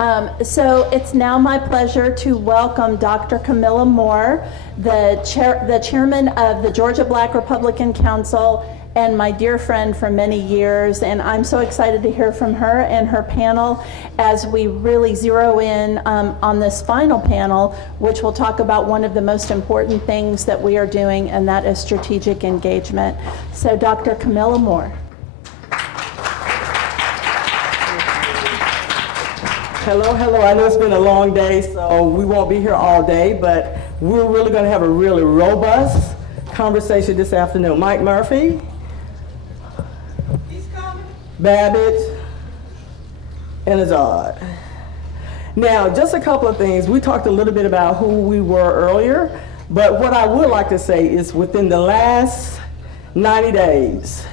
So it's now my pleasure to welcome Dr. Camila Moore, the chairman of the Georgia Black Republican Council and my dear friend for many years. And I'm so excited to hear from her and her panel as we really zero in on this final panel, which will talk about one of the most important things that we are doing, and that is strategic engagement. So Dr. Camila Moore. Hello, hello. I know it's been a long day, so we won't be here all day, but we're really going to have a really robust conversation this afternoon. Mike Murphy, Babbitt, and Azad. Now, just a couple of things. We talked a little bit about who we were earlier, but what I would like to say is within the last 90 days,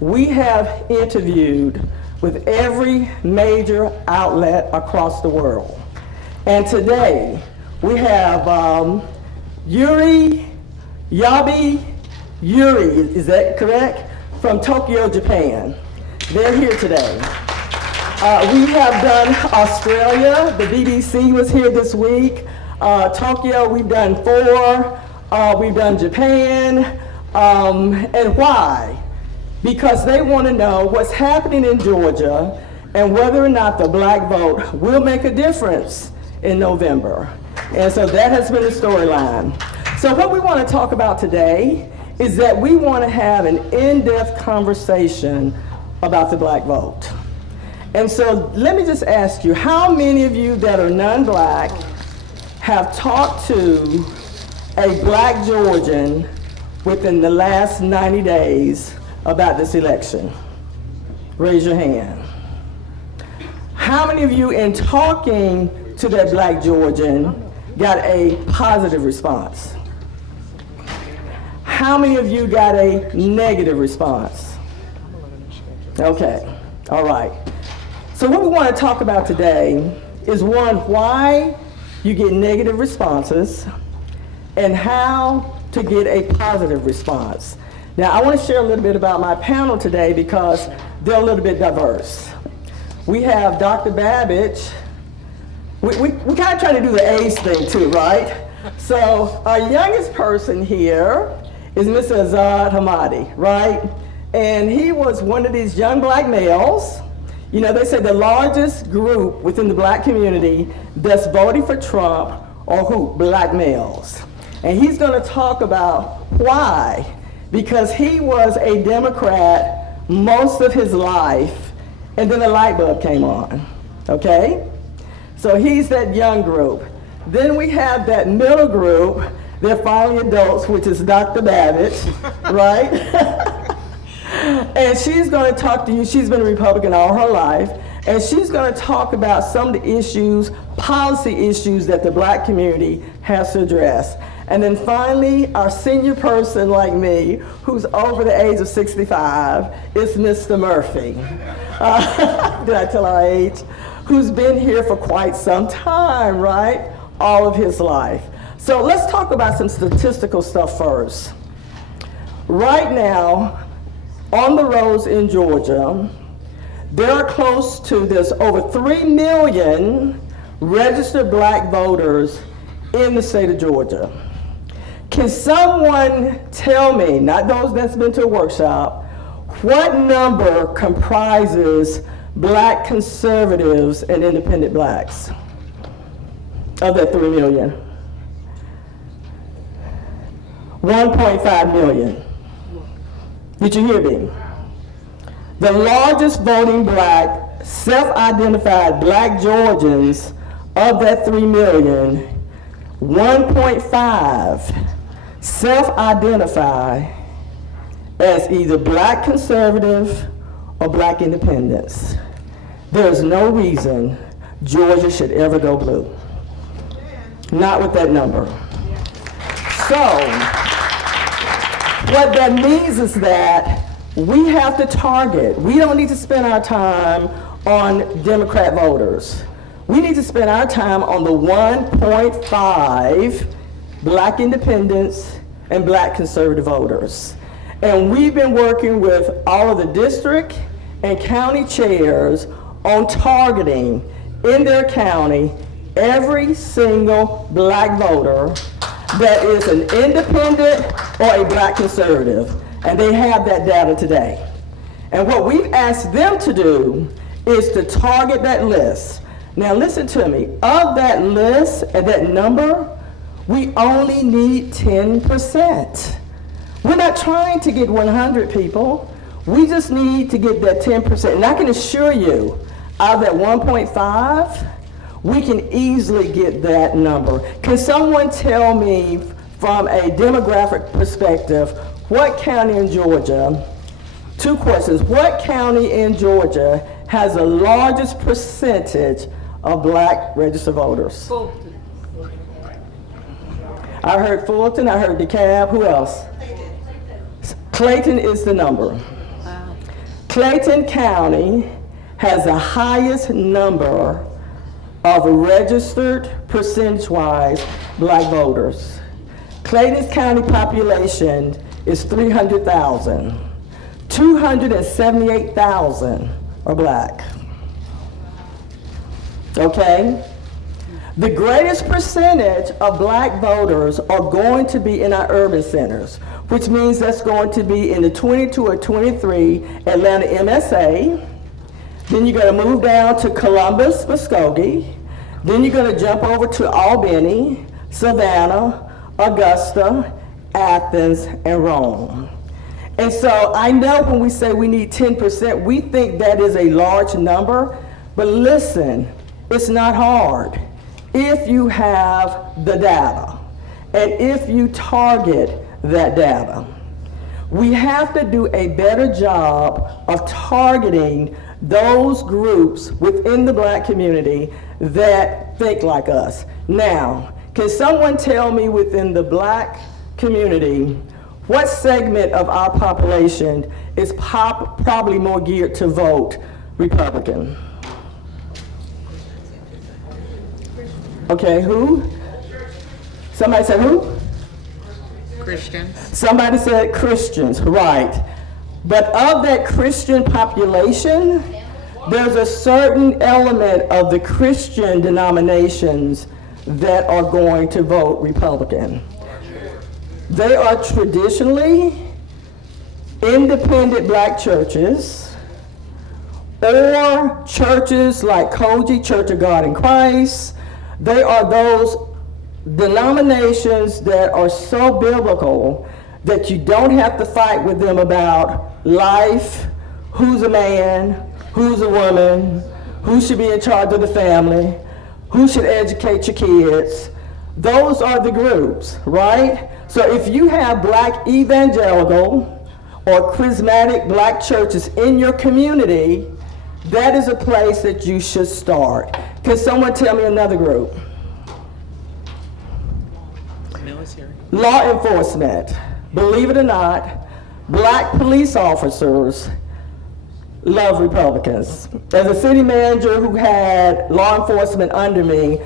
we have interviewed with every major outlet across the world. And today, we have Yuri, is that correct? From Tokyo, Japan. They're here today. We have done Australia. The BBC was here this week. Tokyo, we've done 4. We've done Japan. And why? Because they want to know what's happening in Georgia and whether or not the black vote will make a difference in November. And so that has been the storyline. So what we want to talk about today is that we want to have an in-depth conversation about the black vote. And so let me just ask you, how many of you that are non-black have talked to a black Georgian within the last 90 days about this election? Raise your hand. How many of you in talking to that black Georgian got a positive response? How many of you got a negative response? Okay, all right. So what we want to talk about today is one, why you get negative responses and how to get a positive response. Now I want to share a little bit about my panel today because they're a little bit diverse. We have Dr. Babbitt. We kind of try to do the age thing too, right? So our youngest person here is Mr. Azad Hamadi, right? And he was one of these young black males. You know, they say the largest group within the black community that's voting for Trump are who? Black males. And he's going to talk about why. Because he was a Democrat most of his life, and then a light bulb came on, okay? So he's that young group. Then we have that middle group. They're finally adults, which is Dr. Babbitt, right? And she's going to talk to you. She's been a Republican all her life, and she's going to talk about some of the issues, policy issues that the black community has to address. And then finally, our senior person like me, who's over the age of 65, is Mr. Murphy. Did I tell our age? Who's been here for quite some time, right? All of his life. So let's talk about some statistical stuff first. Right now, on the roads in Georgia, there are there's over 3 million registered black voters in the state of Georgia. Can someone tell me, not those that's been to a workshop, what number comprises black conservatives and independent blacks of that 3 million? 1.5 million. Did you hear me? The largest voting black, self-identified black Georgians of that 3 million, 1.5 self-identify as either black conservative or black independents. There's no reason Georgia should ever go blue. Not with that number. So, what that means is that we have to target. We don't need to spend our time on Democrat voters. We need to spend our time on the 1.5 black independents and black conservative voters. And we've been working with all of the district and county chairs on targeting in their county every single black voter that is an independent or a black conservative. And they have that data today. And what we've asked them to do is to target that list. Now listen to me, of that list and that number, we only need 10%. We're not trying to get 100 people. We just need to get that 10%. And I can assure you, out of that 1.5, we can easily get that number. Can someone tell me from a demographic perspective, what county in Georgia, two questions, what county in Georgia has the largest percentage of black registered voters? Fulton. I heard Fulton, I heard DeKalb, who else? Clayton is the number. Wow. Clayton County has the highest number of registered percentage-wise black voters. Clayton County population is 300,000. 278,000 are black. Okay? The greatest percentage of black voters are going to be in our urban centers, which means that's going to be in the 22 or 23 Atlanta MSA. Then you're going to move down to Columbus, Muskogee. Then you're going to jump over to Albany, Savannah, Augusta, Athens, and Rome. And so I know when we say we need 10%, we think that is a large number, but listen, it's not hard. If you have the data, and if you target that data, we have to do a better job of targeting those groups within the black community that think like us. Now, can someone tell me within the black community what segment of our population is probably more geared to vote Republican? Okay, who? Somebody said who? Christians. Somebody said Christians, right. But of that Christian population, there's a certain element of the Christian denominations that are going to vote Republican. They are traditionally independent black churches or churches like Koji, Church of God in Christ. They are those denominations that are so biblical that you don't have to fight with them about life, who's a man, who's a woman, who should be in charge of the family, who should educate your kids. Those are the groups, right? So if you have black evangelical or charismatic black churches in your community, that is a place that you should start. Can someone tell me another group? Military. Law enforcement. Believe it or not, black police officers love Republicans. As a city manager who had law enforcement under me,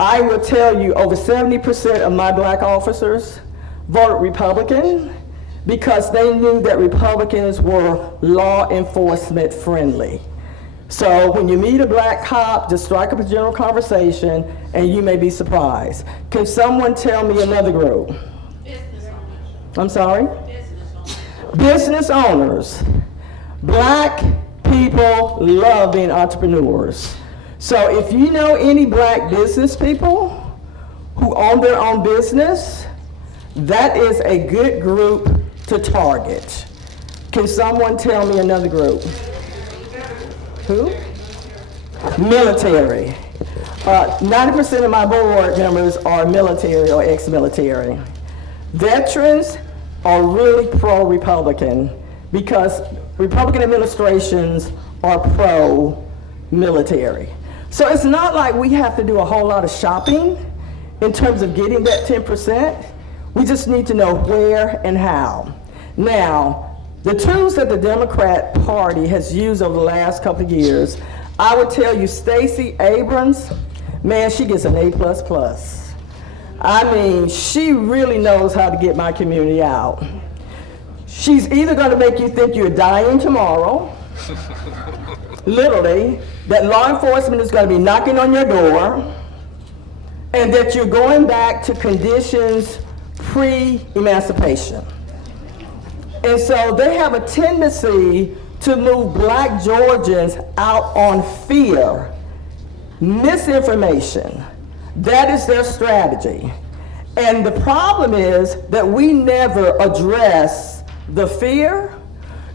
I will tell you over 70% of my black officers voted Republican because they knew that Republicans were law enforcement friendly. So when you meet a black cop, just strike up a general conversation and you may be surprised. Can someone tell me another group? Business owners. I'm sorry? Business owners. Business owners. Black people love being entrepreneurs. So if you know any black business people who own their own business, that is a good group to target. Can someone tell me another group? Who? Military. 90% of my board members are military or ex-military. Veterans are really pro-Republican because Republican administrations are pro-military. So it's not like we have to do a whole lot of shopping in terms of getting that 10%. We just need to know where and how. Now, the tools that the Democrat Party has used over the last couple of years, I would tell you Stacey Abrams, man, she gets an A++. I mean, she really knows how to get my community out. She's either going to make you think you're dying tomorrow, literally, that law enforcement is going to be knocking on your door, and that you're going back to conditions pre-emancipation. And so they have a tendency to move Black Georgians out on fear, misinformation. That is their strategy. And the problem is that we never address the fear,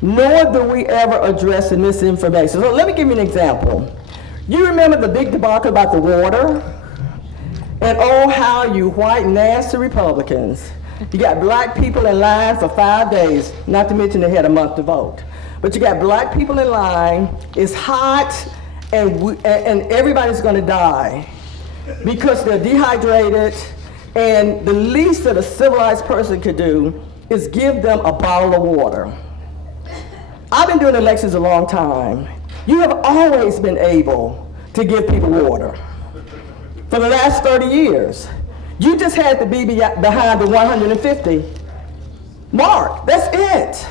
nor do we ever address the misinformation. So let me give you an example. You remember the big debacle about the water? And oh, how you white, nasty Republicans. You got Black people in line for 5 days, not to mention they had a month to vote. But you got Black people in line, it's hot, and everybody's gonna die because they're dehydrated, and the least that a civilized person could do is give them a bottle of water. I've been doing elections a long time. You have always been able to give people water. For the last 30 years. You just had to be behind the 150 mark. That's it.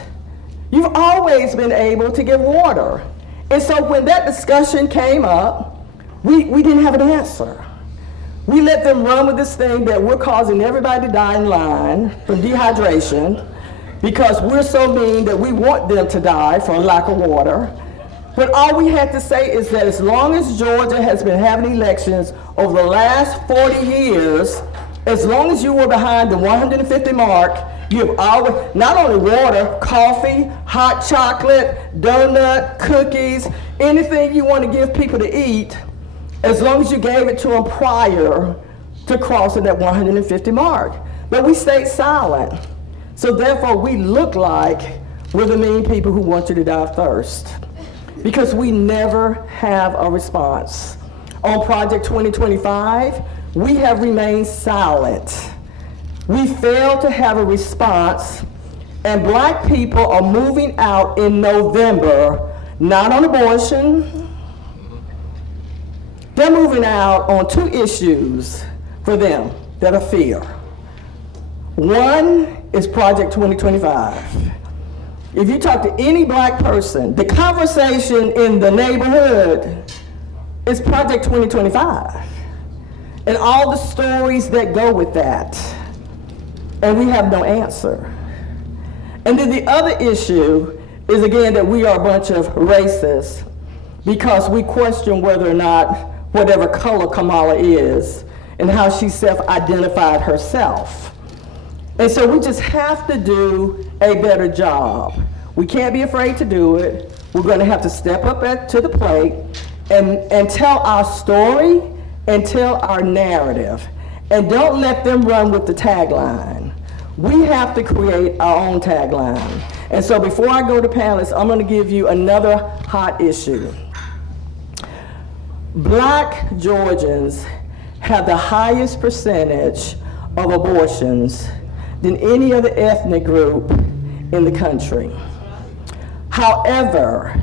You've always been able to give water. And so when that discussion came up, we didn't have an answer. We let them run with this thing that we're causing everybody to die in line from dehydration because we're so mean that we want them to die for a lack of water. But all we had to say is that as long as Georgia has been having elections over the last 40 years, as long as you were behind the 150 mark, you have always, not only water, coffee, hot chocolate, donut, cookies, anything you want to give people to eat, as long as you gave it to them prior to crossing that 150 mark. But we stayed silent. So therefore we look like we're the mean people who want you to die of thirst. Because we never have a response. On Project 2025, we have remained silent. We failed to have a response, and Black people are moving out in November, not on abortion. They're moving out on two issues for them that are fear. One is Project 2025. If you talk to any Black person, the conversation in the neighborhood is Project 2025 and all the stories that go with that. And we have no answer. And then the other issue is, again, that we are a bunch of racists because we question whether or not whatever color Kamala is and how she self-identified herself. And so we just have to do a better job. We can't be afraid to do it. We're going to have to step up to the plate and tell our story and tell our narrative. And don't let them run with the tagline. We have to create our own tagline. And so before I go to panelists, I'm going to give you another hot issue. Black Georgians have the highest percentage of abortions than any other ethnic group in the country. However,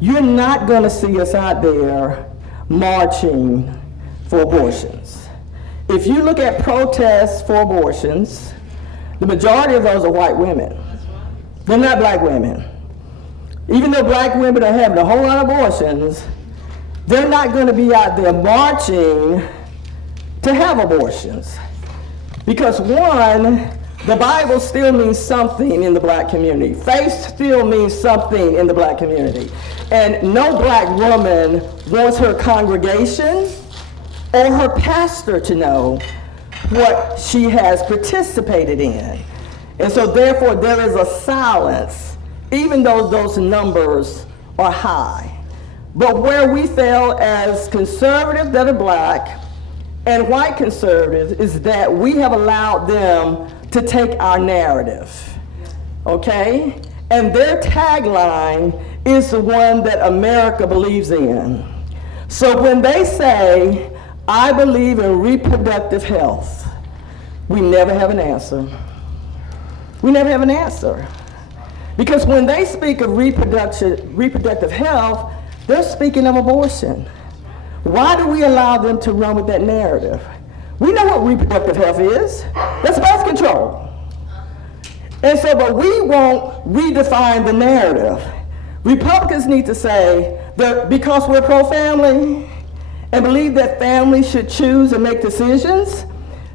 you're not going to see us out there marching for abortions. If you look at protests for abortions, the majority of those are white women. They're not Black women. Even though Black women are having a whole lot of abortions, they're not going to be out there marching to have abortions. Because one, the Bible still means something in the Black community. Faith still means something in the Black community. And no Black woman wants her congregation or her pastor to know what she has participated in. And so therefore there is a silence, even though those numbers are high. But where we fail as conservatives that are Black and white conservatives is that we have allowed them to take our narrative, okay? And their tagline is the one that America believes in. So when they say, I believe in reproductive health, we never have an answer. We never have an answer. Because when they speak of reproductive health, they're speaking of abortion. Why do we allow them to run with that narrative? We know what reproductive health is. That's birth control. And so, but we won't redefine the narrative. Republicans need to say that because we're pro-family and believe that families should choose and make decisions,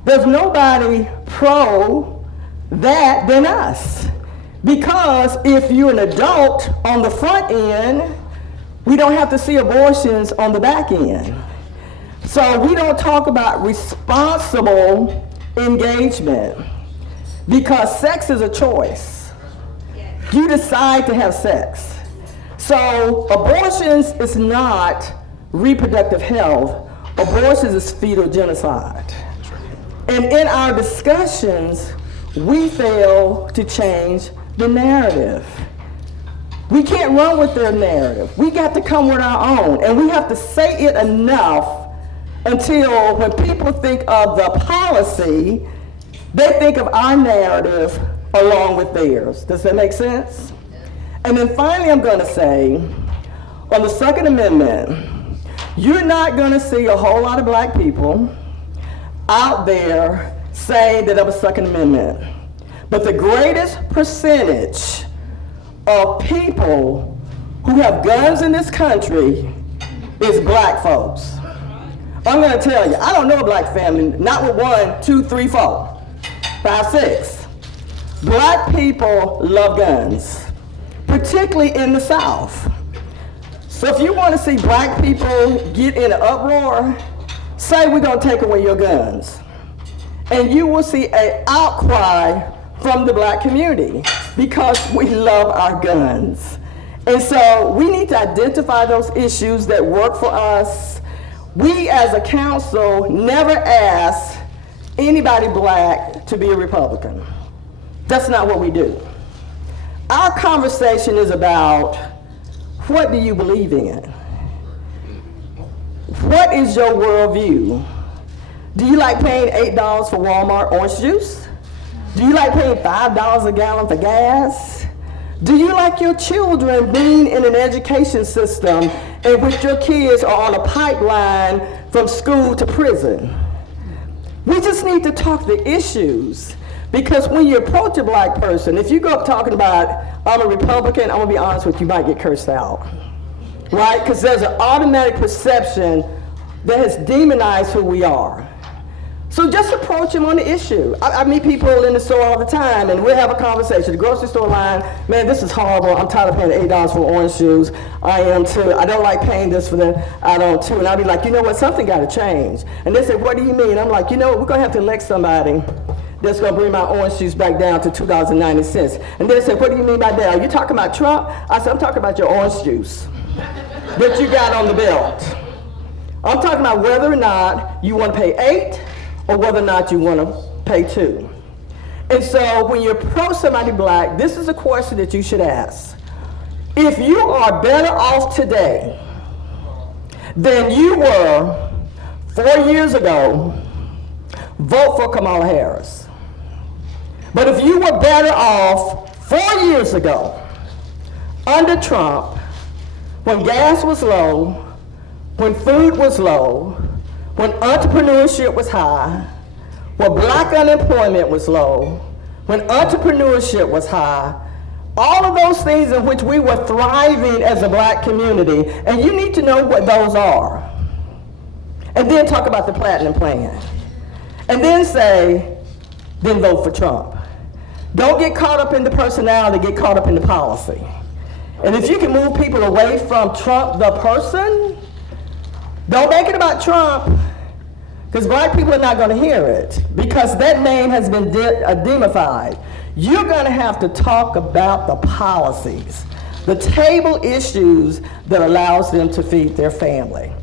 there's nobody pro that than us. Because if you're an adult on the front end, we don't have to see abortions on the back end. So we don't talk about responsible engagement because sex is a choice. You decide to have sex. So abortions is not reproductive health. Abortions is fetal genocide. And in our discussions, we fail to change the narrative. We can't run with their narrative. We got to come with our own. And we have to say it enough until when people think of the policy, they think of our narrative along with theirs. Does that make sense? And then finally, I'm going to say, on the Second Amendment, you're not going to see a whole lot of black people out there saying that I'm a Second Amendment. But the greatest percentage of people who have guns in this country is black folks. I'm going to tell you, I don't know a black family, not with 1, 2, 3, 4, 5, 6. Black people love guns, particularly in the South. So if you want to see black people get in an uproar, say we're going to take away your guns. And you will see an outcry from the black community because we love our guns. And so we need to identify those issues that work for us. We as a council never ask anybody black to be a Republican. That's not what we do. Our conversation is about, what do you believe in? What is your worldview? Do you like paying $8 for Walmart orange juice? Do you like paying $5 a gallon for gas? Do you like your children being in an education system in which your kids are on a pipeline from school to prison? We just need to talk the issues. Because when you approach a black person, if you go up talking about, I'm a Republican, I'm gonna be honest with you, you might get cursed out. Right? Because there's an automatic perception that has demonized who we are. So just approach them on the issue. I meet people in the store all the time, and we'll have a conversation. The grocery store line, man, this is horrible. I'm tired of paying $8 for orange juice. I am too. I don't like paying this for the, I don't too. And I'll be like, you know what, something got to change. And they say, what do you mean? I'm like, you know what, we're going to have to elect somebody that's going to bring my orange juice back down to $2.90. And they say, what do you mean by that? Are you talking about Trump? I said, I'm talking about your orange juice that you got on the belt. I'm talking about whether or not you want to pay $8 or whether or not you want to pay $2. And so when you approach somebody black, this is a question that you should ask. If you are better off today than you were 4 years ago, vote for Kamala Harris. But if you were better off 4 years ago under Trump, when gas was low, when food was low, when entrepreneurship was high, when black unemployment was low, when entrepreneurship was high, all of those things in which we were thriving as a black community, and you need to know what those are. And then talk about the Platinum Plan. And then say, then vote for Trump. Don't get caught up in the personality, get caught up in the policy. And if you can move people away from Trump the person, don't make it about Trump, because black people are not going to hear it, because that name has been demified. You're going to have to talk about the policies, the table issues that allows them to feed their family.